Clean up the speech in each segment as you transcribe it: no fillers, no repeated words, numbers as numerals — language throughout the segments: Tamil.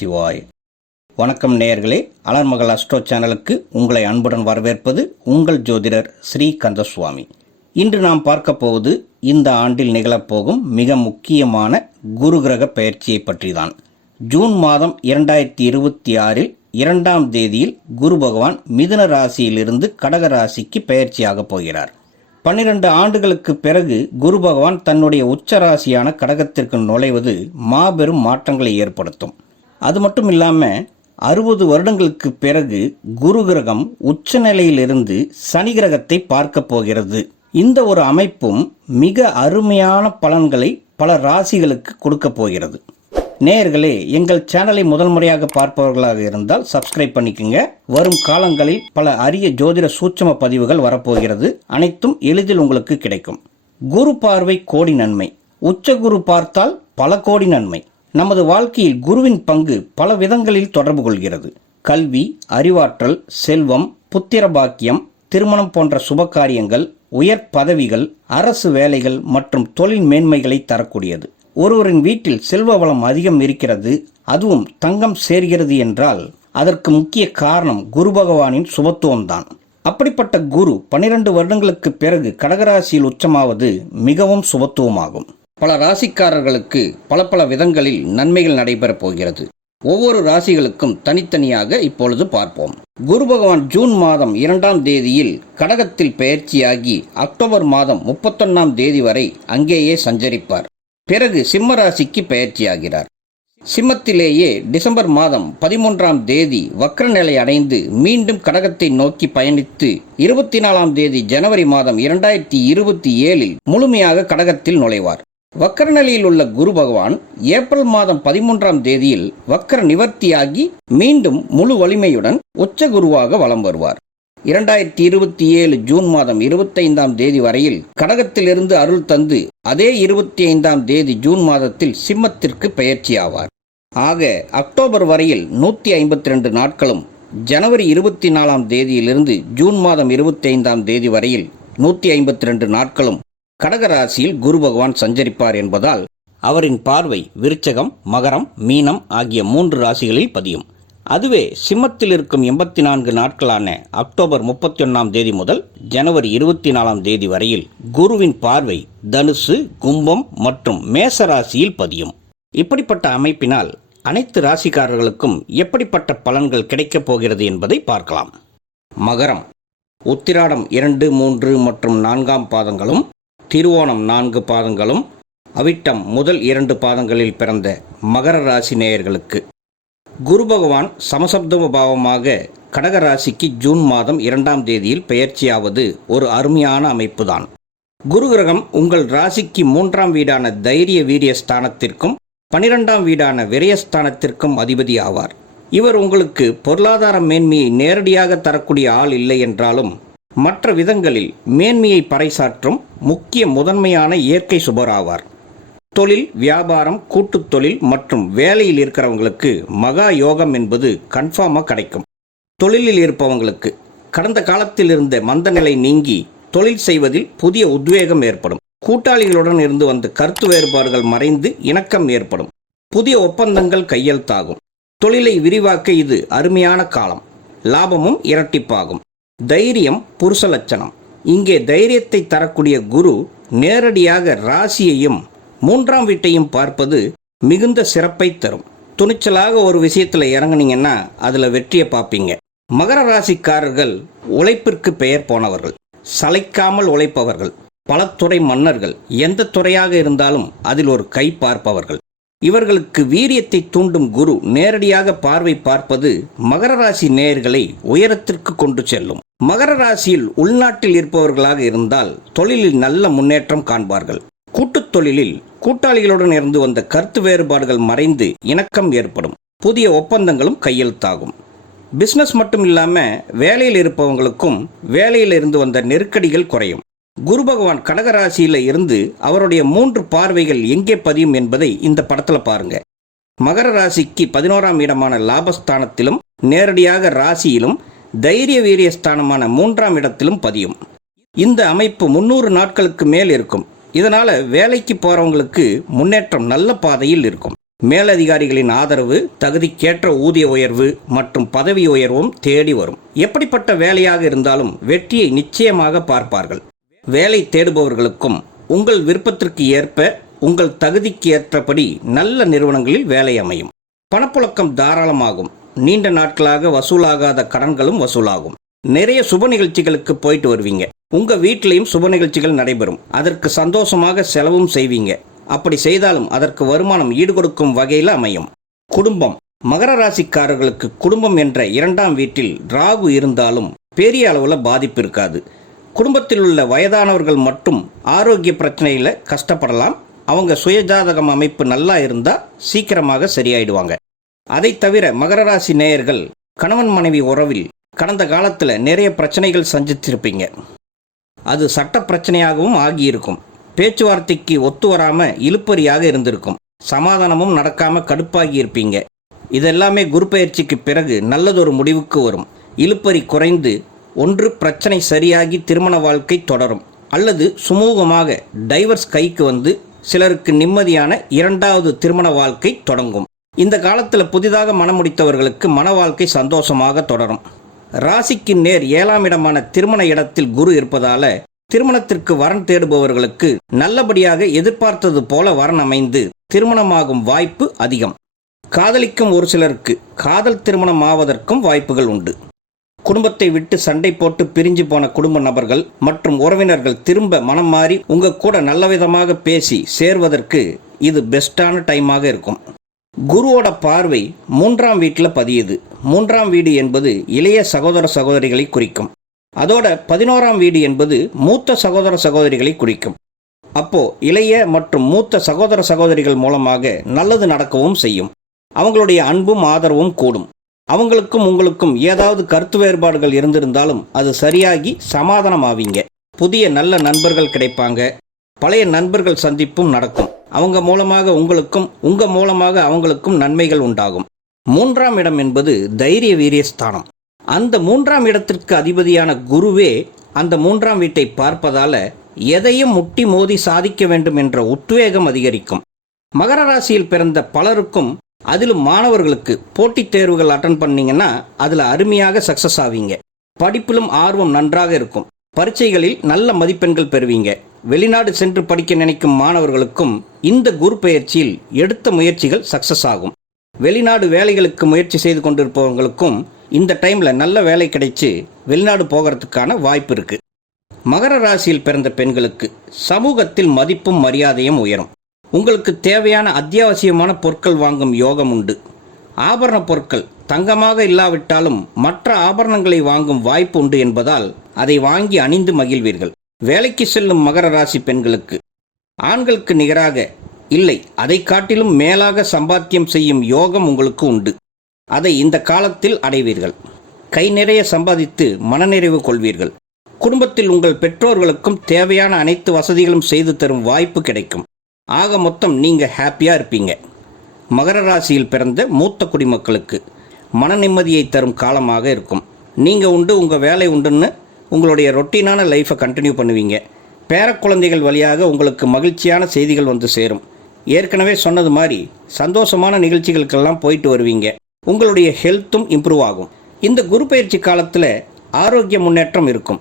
சிவாய். வணக்கம் நேயர்களே, அலர்மகள் அஸ்ட்ரோ சேனலுக்கு உங்களை அன்புடன் வரவேற்பது உங்கள் ஜோதிடர் ஸ்ரீ கந்தசுவாமி. இன்று நாம் பார்க்க போவது இந்த ஆண்டில் நிகழப்போகும் மிக முக்கியமான குரு கிரக பெயர்ச்சியை பற்றிதான். ஜூன் மாதம் 2026 2ஆம் தேதியில் குரு பகவான் மிதுன ராசியிலிருந்து கடக ராசிக்கு பெயர்ச்சியாக போகிறார். 12 ஆண்டுகளுக்கு பிறகு குரு பகவான் தன்னுடைய உச்ச ராசியான கடகத்திற்கு நுழைவது மாபெரும் மாற்றங்களை ஏற்படுத்தும். அது மட்டும் இல்லாமல் 60 வருடங்களுக்கு பிறகு குரு கிரகம் உச்ச நிலையிலிருந்து சனி கிரகத்தை பார்க்க போகிறது. இந்த ஒரு அமைப்பும் மிக அருமையான பலன்களை பல ராசிகளுக்கு கொடுக்க போகிறது. நேயர்களே, எங்கள் சேனலை முதல் முறையாக பார்ப்பவர்களாக இருந்தால் சப்ஸ்கிரைப் பண்ணிக்கோங்க. வரும் காலங்களில் பல அரிய ஜோதிட சூட்சம பதிவுகள் வரப்போகிறது. அனைத்தும் எளிதில் உங்களுக்கு கிடைக்கும். குரு பார்வை கோடி நன்மை, உச்ச குரு பார்த்தால் பல கோடி நன்மை. நமது வாழ்க்கையில் குருவின் பங்கு பல விதங்களில் தொடர்பு கொள்கிறது. கல்வி, அறிவாற்றல், செல்வம், புத்திர பாக்கியம், திருமணம் போன்ற சுபகாரியங்கள், உயர் பதவிகள், அரசு வேலைகள் மற்றும் தொழில் மேன்மைகளை தரக்கூடியது. ஒருவரின் வீட்டில் செல்வ வளம் அதிகம் இருக்கிறது, அதுவும் தங்கம் சேர்கிறது என்றால் அதற்கு முக்கிய காரணம் குரு பகவானின் சுபத்துவம்தான். அப்படிப்பட்ட குரு 12 வருடங்களுக்கு பிறகு கடகராசியில் உச்சமாவது மிகவும் சுபத்துவமாகும். பல ராசிக்காரர்களுக்கு பல விதங்களில் நன்மைகள் நடைபெறப் போகிறது. ஒவ்வொரு ராசிகளுக்கும் தனித்தனியாக இப்பொழுது பார்ப்போம். குரு பகவான் ஜூன் மாதம் 2ஆம் தேதியில் கடகத்தில் பெயர்ச்சியாகி அக்டோபர் மாதம் 31ஆம் தேதி வரை அங்கேயே சஞ்சரிப்பார். பிறகு சிம்ம ராசிக்கு பெயர்ச்சியாகிறார். சிம்மத்திலேயே டிசம்பர் மாதம் 13ஆம் தேதி வக்ர நிலை அடைந்து மீண்டும் கடகத்தை நோக்கி பயணித்து 24ஆம் தேதி ஜனவரி மாதம் 2027 முழுமையாக கடகத்தில் நுழைவார். வக்ர நிலையில் உள்ள குரு பகவான் ஏப்ரல் மாதம் 13ஆம் தேதியில் வக்ர நிவர்த்தியாகி மீண்டும் முழு வலிமையுடன் உச்ச குருவாக வலம் வருவார். 2027 ஜூன் மாதம் 25ஆம் தேதி வரையில் கடகத்திலிருந்து அருள் தந்து அதே 25ஆம் தேதி ஜூன் மாதத்தில் சிம்மத்திற்கு பெயர்ச்சி ஆவார். ஆக அக்டோபர் வரையில் 152 நாட்களும், ஜனவரி 24ஆம் தேதியிலிருந்து ஜூன் மாதம் 25ஆம் தேதி வரையில் 152 நாட்களும் கடகராசியில் குரு பகவான் சஞ்சரிப்பார் என்பதால் அவரின் பார்வை விருச்சகம், மகரம், மீனம் ஆகிய 3 ராசிகளில் பதியும். அதுவே சிம்மத்தில் இருக்கும் 84 நாட்களான அக்டோபர் 31ஆம் தேதி முதல் ஜனவரி 24ஆம் தேதி வரையில் குருவின் பார்வை தனுசு, கும்பம் மற்றும் மேச ராசியில் பதியும். இப்படிப்பட்ட அமைப்பினால் அனைத்து ராசிக்காரர்களுக்கும் எப்படிப்பட்ட பலன்கள் கிடைக்கப் போகிறது என்பதை பார்க்கலாம். மகரம், உத்திராடம் 2, 3 மற்றும் 4ஆம் பாதங்களும், திருவோணம் 4 பாதங்களும், அவிட்டம் முதல் 2 பாதங்களில் பிறந்த மகர ராசி நேயர்களுக்கு குரு பகவான் சமசப்தம பாவமாக கடகராசிக்கு ஜூன் மாதம் 2ஆம் தேதியில் பெயர்ச்சியாவது ஒரு அருமையான அமைப்புதான். குரு கிரகம் உங்கள் ராசிக்கு 3ஆம் வீடான தைரிய வீரிய ஸ்தானத்திற்கும் 12ஆம் வீடான விரயஸ்தானத்திற்கும் அதிபதி ஆவார். இவர் உங்களுக்கு பொருளாதார மேன்மையை நேரடியாக தரக்கூடிய ஆள் இல்லை என்றாலும் மற்ற விதங்களில் மேன்மையை பறைசாற்றும் முக்கிய முதன்மையான இயற்கை சுபர் ஆவார். தொழில், வியாபாரம், கூட்டுத் தொழில் மற்றும் வேலையில் இருக்கிறவங்களுக்கு மகா யோகம் என்பது கன்ஃபார்மாக கிடைக்கும். தொழிலில் இருப்பவங்களுக்கு கடந்த காலத்தில் இருந்த மந்த நிலை நீங்கி தொழில் செய்வதில் புதிய உத்வேகம் ஏற்படும். கூட்டாளிகளுடன் இருந்து வந்த கருத்து வேறுபாடுகள் மறைந்து இணக்கம் ஏற்படும். புதிய ஒப்பந்தங்கள் கையெழுத்தாகும். தொழிலை விரிவாக்க இது அருமையான காலம். லாபமும் இரட்டிப்பாகும். தைரியம் புருஷ லட்சணம். இங்கே தைரியத்தை தரக்கூடிய குரு நேரடியாக ராசியையும் 3ஆம் வீட்டையும் பார்ப்பது மிகுந்த சிறப்பை தரும். துணிச்சலாக ஒரு விஷயத்தில் இறங்குனீங்கன்னா அதில் வெற்றியை பார்ப்பீங்க. மகர ராசிக்காரர்கள் உழைப்பிற்கு பெயர் போனவர்கள், சளைக்காமல் உழைப்பவர்கள், பல துறை மன்னர்கள், எந்த துறையாக இருந்தாலும் அதில் ஒரு கை பார்ப்பவர்கள். இவர்களுக்கு வீரியத்தை தூண்டும் குரு நேரடியாக பார்வை பார்ப்பது மகர ராசி நேயர்களை உயரத்திற்கு கொண்டு செல்லும். மகர ராசியில் உள்நாட்டில் இருப்பவர்களாக இருந்தால் தொழிலில் நல்ல முன்னேற்றம் காண்பார்கள். கூட்டுத் தொழிலில் கூட்டாளிகளுடன் இருந்து வந்த கருத்து வேறுபாடுகள் மறைந்து இணக்கம் ஏற்படும். புதிய ஒப்பந்தங்களும் கையெழுத்தாகும். பிஸ்னஸ் மட்டும் இல்லாமல் வேலையில் இருப்பவங்களுக்கும் வேலையில் இருந்து வந்த நெருக்கடிகள் குறையும். குரு பகவான் கடகராசியில் இருந்து அவருடைய 3 பார்வைகள் எங்கே பதியும் என்பதை இந்த படத்தில் பாருங்க. மகர ராசிக்கு 11ஆம் இடமான லாபஸ்தானத்திலும் நேரடியாக ராசியிலும் தைரிய வீரிய ஸ்தானமான 3ஆம் இடத்திலும் பதியும். இந்த அமைப்பு 300 நாட்களுக்கு மேல் இருக்கும். இதனால் வேலைக்கு போகிறவங்களுக்கு முன்னேற்றம் நல்ல பாதையில் இருக்கும். மேலதிகாரிகளின் ஆதரவு, தகுதிக்கேற்ற ஊதிய உயர்வு மற்றும் பதவி உயர்வும் தேடி வரும். எப்படிப்பட்ட வேலையாக இருந்தாலும் வெற்றியை நிச்சயமாக பார்ப்பார்கள். வேலை தேடுபவர்களுக்கும் உங்கள் விருப்பத்திற்கு ஏற்ப, உங்கள் தகுதிக்கு ஏற்றபடி நல்ல நிறுவனங்களில் வேலை அமையும். பணப்புழக்கம் தாராளமாகும். நீண்ட நாட்களாக வசூலாகாத கடன்களும் வசூலாகும். நிறைய சுப நிகழ்ச்சிகளுக்கு போயிட்டு வருவீங்க. உங்க வீட்டிலையும் சுப நிகழ்ச்சிகள் நடைபெறும். அதற்கு சந்தோஷமாக செலவும் செய்வீங்க. அப்படி செய்தாலும் அதற்கு வருமானம் ஈடுகொடுக்கும் வகையில் அமையும். குடும்பம். மகர ராசிக்காரர்களுக்கு குடும்பம் என்ற 2ஆம் வீட்டில் ராகு இருந்தாலும் பெரிய அளவில் பாதிப்பு இருக்காது. குடும்பத்தில் உள்ள வயதானவர்கள் மட்டும் ஆரோக்கிய பிரச்சனையில் கஷ்டப்படலாம். அவங்க சுயஜாதகம் அமைப்பு நல்லா இருந்தால் சீக்கிரமாக சரியாயிடுவாங்க. அதை தவிர மகர ராசி நேயர்கள் கணவன் மனைவி உறவில் கடந்த காலத்தில் நிறைய பிரச்சனைகள் சந்தித்திருப்பீங்க. அது சட்ட பிரச்சனையாகவும் ஆகியிருக்கும். பேச்சுவார்த்தைக்கு ஒத்து வராமல் இழுப்பறியாக இருந்திருக்கும். சமாதானமும் நடக்காமல் கடுப்பாகி இருப்பீங்க. இதெல்லாமே குரு பயிற்சிக்கு பிறகு நல்லதொரு முடிவுக்கு வரும். இழுப்பறி குறைந்து ஒன்று பிரச்சனை சரியாகி திருமண வாழ்க்கை தொடரும், அல்லது சுமூகமாக டைவர்ஸ் கைக்கு வந்து சிலருக்கு நிம்மதியான 2வது திருமண வாழ்க்கை தொடங்கும். இந்த காலத்தில் புதிதாக மனம் முடித்தவர்களுக்கு மன வாழ்க்கை சந்தோஷமாக தொடரும். ராசிக்கு நேர் 7ஆம் இடமான திருமண இடத்தில் குரு இருப்பதால திருமணத்திற்கு வரன் தேடுபவர்களுக்கு நல்லபடியாக எதிர்பார்த்தது போல வரன் அமைந்து திருமணமாகும் வாய்ப்பு அதிகம். காதலிக்கும் ஒரு சிலருக்கு காதல் திருமணம் ஆவதற்கும் வாய்ப்புகள் உண்டு. குடும்பத்தை விட்டு சண்டை போட்டு பிரிஞ்சு போன குடும்ப நபர்கள் மற்றும் உறவினர்கள் திரும்ப மனம் மாறி உங்க கூட நல்லவிதமாக பேசி சேர்வதற்கு இது பெஸ்டான டைமாக இருக்கும். குருவோட பார்வை 3ஆம் வீட்டில் பதியுது. 3ஆம் வீடு என்பது இளைய சகோதர சகோதரிகளை குறிக்கும். அதோட 11ஆம் வீடு என்பது மூத்த சகோதர சகோதரிகளை குறிக்கும். அப்போ இளைய மற்றும் மூத்த சகோதர சகோதரிகள் மூலமாக நல்லது நடக்கவும் செய்யும். அவங்களுடைய அன்பும் ஆதரவும் கூடும். அவங்களுக்கும் உங்களுக்கும் ஏதாவது கருத்து வேறுபாடுகள் இருந்திருந்தாலும் அது சரியாகி சமாதானமாவீங்க. புதிய நல்ல நண்பர்கள் கிடைப்பாங்க. பழைய நண்பர்கள் சந்திப்பும் நடக்கும். அவங்க மூலமாக உங்களுக்கும் உங்க மூலமாக அவங்களுக்கும் நன்மைகள் உண்டாகும். 3ஆம் இடம் என்பது தைரிய வீரிய ஸ்தானம். அந்த 3ஆம் இடத்திற்கு அதிபதியான குருவே அந்த 3ஆம் வீட்டை பார்ப்பதால எதையும் முட்டி மோதி சாதிக்க வேண்டும் என்ற உத்வேகம் அதிகரிக்கும். மகர ராசியில் பிறந்த பலருக்கும், அதிலும் மாணவர்களுக்கு போட்டித் தேர்வுகள் அட்டன் பண்ணீங்கன்னா அதில் அருமையாக சக்சஸ் ஆவீங்க. படிப்பிலும் ஆர்வம் நன்றாக இருக்கும். பரீட்சைகளில் நல்ல மதிப்பெண்கள் பெறுவீங்க. வெளிநாடு சென்று படிக்க நினைக்கும் மாணவர்களுக்கும் இந்த குரு பயிற்சியில் எடுத்த முயற்சிகள் சக்சஸ் ஆகும். வெளிநாடு வேலைகளுக்கு முயற்சி செய்து கொண்டிருப்பவங்களுக்கும் இந்த டைமில் நல்ல வேலை கிடைச்சி வெளிநாடு போகிறதுக்கான வாய்ப்பு இருக்கு. மகர ராசியில் பிறந்த பெண்களுக்கு சமூகத்தில் மதிப்பும் மரியாதையும் உயரும். உங்களுக்கு தேவையான அத்தியாவசியமான பொருட்கள் வாங்கும் யோகம் உண்டு. ஆபரண பொருட்கள் தங்கமாக இல்லாவிட்டாலும் மற்ற ஆபரணங்களை வாங்கும் வாய்ப்பு உண்டு என்பதால் அதை வாங்கி அணிந்து மகிழ்வீர்கள். வேலைக்கு செல்லும் மகர ராசி பெண்களுக்கு ஆண்களுக்கு நிகராக இல்லை, அதை காட்டிலும் மேலாக சம்பாத்தியம் செய்யும் யோகம் உங்களுக்கு உண்டு. அதை இந்த காலத்தில் அடைவீர்கள். கை நிறைய சம்பாதித்து மனநிறைவு கொள்வீர்கள். குடும்பத்தில் உங்கள் பெற்றோர்களுக்கும் தேவையான அனைத்து வசதிகளும் செய்து தரும் வாய்ப்பு கிடைக்கும். ஆக மொத்தம் நீங்கள் ஹாப்பியாக இருப்பீங்க. மகர ராசியில் பிறந்த மூத்த குடிமக்களுக்கு மன நிம்மதியை தரும் காலமாக இருக்கும். நீங்கள் உண்டு, உங்கள் வேலை உண்டுன்னு உங்களுடைய ரொட்டீனான லைஃப்பை கண்டினியூ பண்ணுவீங்க. பேரக்குழந்தைகள் வழியாக உங்களுக்கு மகிழ்ச்சியான செய்திகள் வந்து சேரும். ஏற்கனவே சொன்னது மாதிரி சந்தோஷமான நிகழ்ச்சிகளுக்கெல்லாம் போயிட்டு வருவீங்க. உங்களுடைய ஹெல்த்தும் இம்ப்ரூவ் ஆகும். இந்த குரு பயிற்சி காலத்தில் ஆரோக்கிய முன்னேற்றம் இருக்கும்.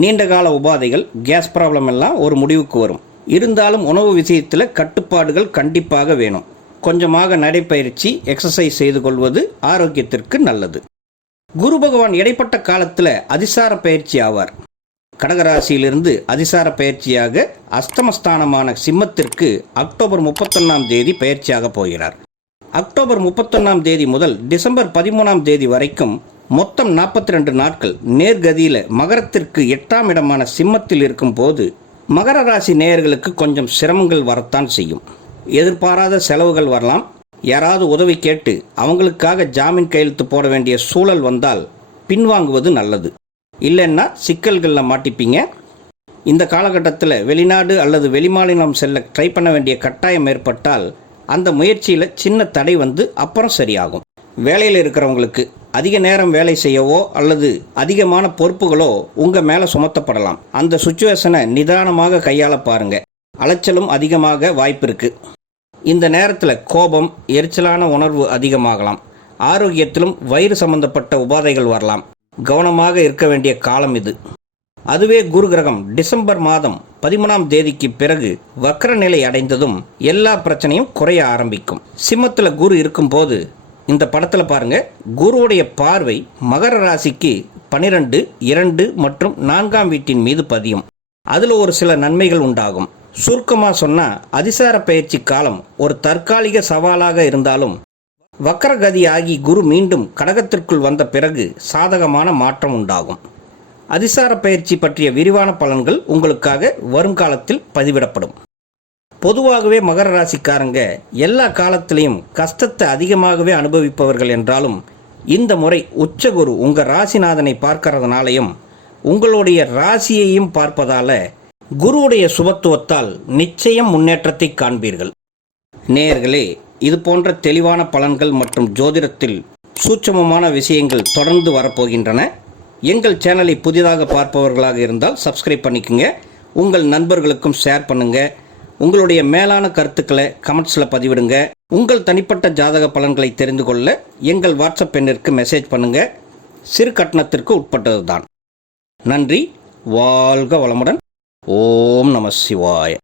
நீண்டகால உபாதைகள், கேஸ் ப்ராப்ளம் எல்லாம் ஒரு முடிவுக்கு வரும். இருந்தாலும் உணவு விஷயத்தில் கட்டுப்பாடுகள் கண்டிப்பாக வேணும். கொஞ்சமாக நடைப்பயிற்சி, எக்ஸசைஸ் செய்து கொள்வது ஆரோக்கியத்திற்கு நல்லது. குரு பகவான் இடைப்பட்ட காலத்தில் அதிசார பயிற்சி ஆவார். கடகராசியிலிருந்து அதிசார பயிற்சியாக அஸ்தமஸ்தானமான சிம்மத்திற்கு அக்டோபர் 31ஆம் தேதி பயிற்சியாக போகிறார். அக்டோபர் 31ஆம் தேதி முதல் டிசம்பர் 13ஆம் தேதி வரைக்கும் மொத்தம் 42 நாட்கள் நேர்கதியில் மகரத்திற்கு 8ஆம் இடமான சிம்மத்தில் இருக்கும் போது மகர ராசி நேயர்களுக்கு கொஞ்சம் சிரமங்கள் வரத்தான் செய்யும். எதிர்பாராத செலவுகள் வரலாம். யாராவது உதவி கேட்டு அவங்களுக்காக ஜாமீன் கையெழுத்து போட வேண்டிய சூழல் வந்தால் பின்வாங்குவது நல்லது. இல்லைன்னா சிக்கல்களில் மாட்டிப்பீங்க. இந்த காலகட்டத்தில் வெளிநாடு அல்லது வெளிமாநிலம் செல்ல ட்ரை பண்ண வேண்டிய கட்டாயம் ஏற்பட்டால் அந்த முயற்சியில் சின்ன தடை வந்து அப்புறம் சரியாகும். வேலையில் இருக்கிறவங்களுக்கு அதிக நேரம் வேலை செய்யவோ அல்லது அதிகமான பொறுப்புகளோ உங்கள் மேலே சுமத்தப்படலாம். அந்த சுச்சுவேஷனை நிதானமாக கையாள பாருங்கள். அலைச்சலும் அதிகமாக வாய்ப்பு இருக்குது. இந்த நேரத்தில் கோபம், எரிச்சலான உணர்வு அதிகமாகலாம். ஆரோக்கியத்திலும் வயிறு சம்பந்தப்பட்ட உபாதைகள் வரலாம். கவனமாக இருக்க வேண்டிய காலம் இது. அதுவே குரு கிரகம் டிசம்பர் மாதம் 13ஆம் தேதிக்கு பிறகு வக்ர நிலை அடைந்ததும் எல்லா பிரச்சனையும் குறைய ஆரம்பிக்கும். சிம்மத்தில் குரு இருக்கும்போது இந்த படத்தில் பாருங்க, குருவுடைய பார்வை மகர ராசிக்கு 12, 2 மற்றும் 4ஆம் வீட்டின் மீது பதியும். அதில் ஒரு சில நன்மைகள் உண்டாகும். சுருக்கமாக சொன்னால், அதிசார பயிற்சி காலம் ஒரு தற்காலிக சவாலாக இருந்தாலும் வக்ரகதி ஆகி குரு மீண்டும் கடகத்திற்குள் வந்த பிறகு சாதகமான மாற்றம் உண்டாகும். அதிசார பயிற்சி பற்றிய விரிவான பலன்கள் உங்களுக்காக வருங்காலத்தில் பதிவிடப்படும். பொதுவாகவே மகர ராசிக்காரங்க எல்லா காலத்திலையும் கஷ்டத்தை அதிகமாகவே அனுபவிப்பவர்கள் என்றாலும், இந்த முறை உச்சகுரு உங்கள் ராசிநாதனை பார்க்கறதுனாலையும் உங்களுடைய ராசியையும் பார்ப்பதால குருவுடைய சுபத்துவத்தால் நிச்சயம் முன்னேற்றத்தை காண்பீர்கள். நேயர்களே, இது போன்ற தெளிவான பலன்கள் மற்றும் ஜோதிடத்தில் சூட்சமமான விஷயங்கள் தொடர்ந்து வரப்போகின்றன. எங்கள் சேனலை புதிதாக பார்ப்பவர்களாக இருந்தால் சப்ஸ்கிரைப் பண்ணிக்கோங்க. உங்கள் நண்பர்களுக்கும் ஷேர் பண்ணுங்கள். உங்களுடைய மேலான கருத்துக்களை கமெண்ட்ஸில் பதிவிடுங்க. உங்கள் தனிப்பட்ட ஜாதக பலன்களை தெரிந்து கொள்ள எங்கள் வாட்ஸ்அப் எண்ணிற்கு மெசேஜ் பண்ணுங்கள். சிறு கட்டணத்திற்கு உட்பட்டது தான். நன்றி. வாழ்க வளமுடன். ஓம் நம சிவாய.